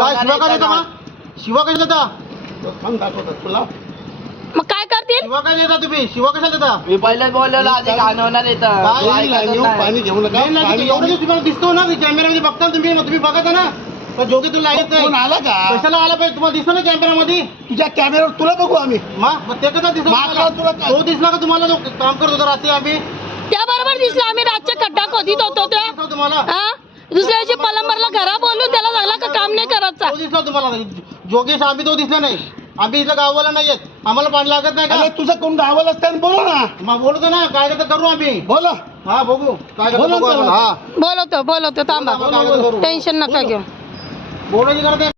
काय शिवा काय देता मग? शिवा कशाला देता? सांग दाखवतात तुला. मग काय करतील? शिवा काय देता तुम्ही? शिवा कशाला देता? मी पहिलेच बोललेलो आधी कानवणार येतं काय पाणी घेऊ नका. पाणी एवढं दिवस तुम्हाला दिसतो ना कॅमेरामध्ये बघता तुम्ही, मग तुम्ही बघा ना. पण जोगी तुला लागत नाही. कोण आला का? कशाला आला पाहिजे? तुम्हाला दिसतो ना कॅमेरामध्ये. तुझ्या कॅमेरावर तुला बघू आम्ही. मग ते कसा दिसला मागला तुला काय? तो दिसला का तुम्हाला? जो काम करत होता रात्री आम्ही त्याबरोबर दिसलं आम्ही रातच्या खड्डा खोदीत होतो त्या. दिसला तुम्हाला? हा दुसऱ्या दिवशी पलंबरला घरा बोलून त्याला सांगला का काम नाही करायचा. तो दिसला तुम्हाला? जोगेश आम्ही तो दिसला नाही. आम्ही इथं गावाला नाही येत. आम्हाला पाणी लागत नाही अरे का? तुझं कोण गावाला असताना बोला ना. मग बोलतो ना काय करता करू आम्ही. बोला. हा बघू काय करतो बोला बघू ना आपण. त्याला. हा बोलवतो थांबा. काय करतो करू. टेन्शन नका घेऊ. बोलायची गरज नाही.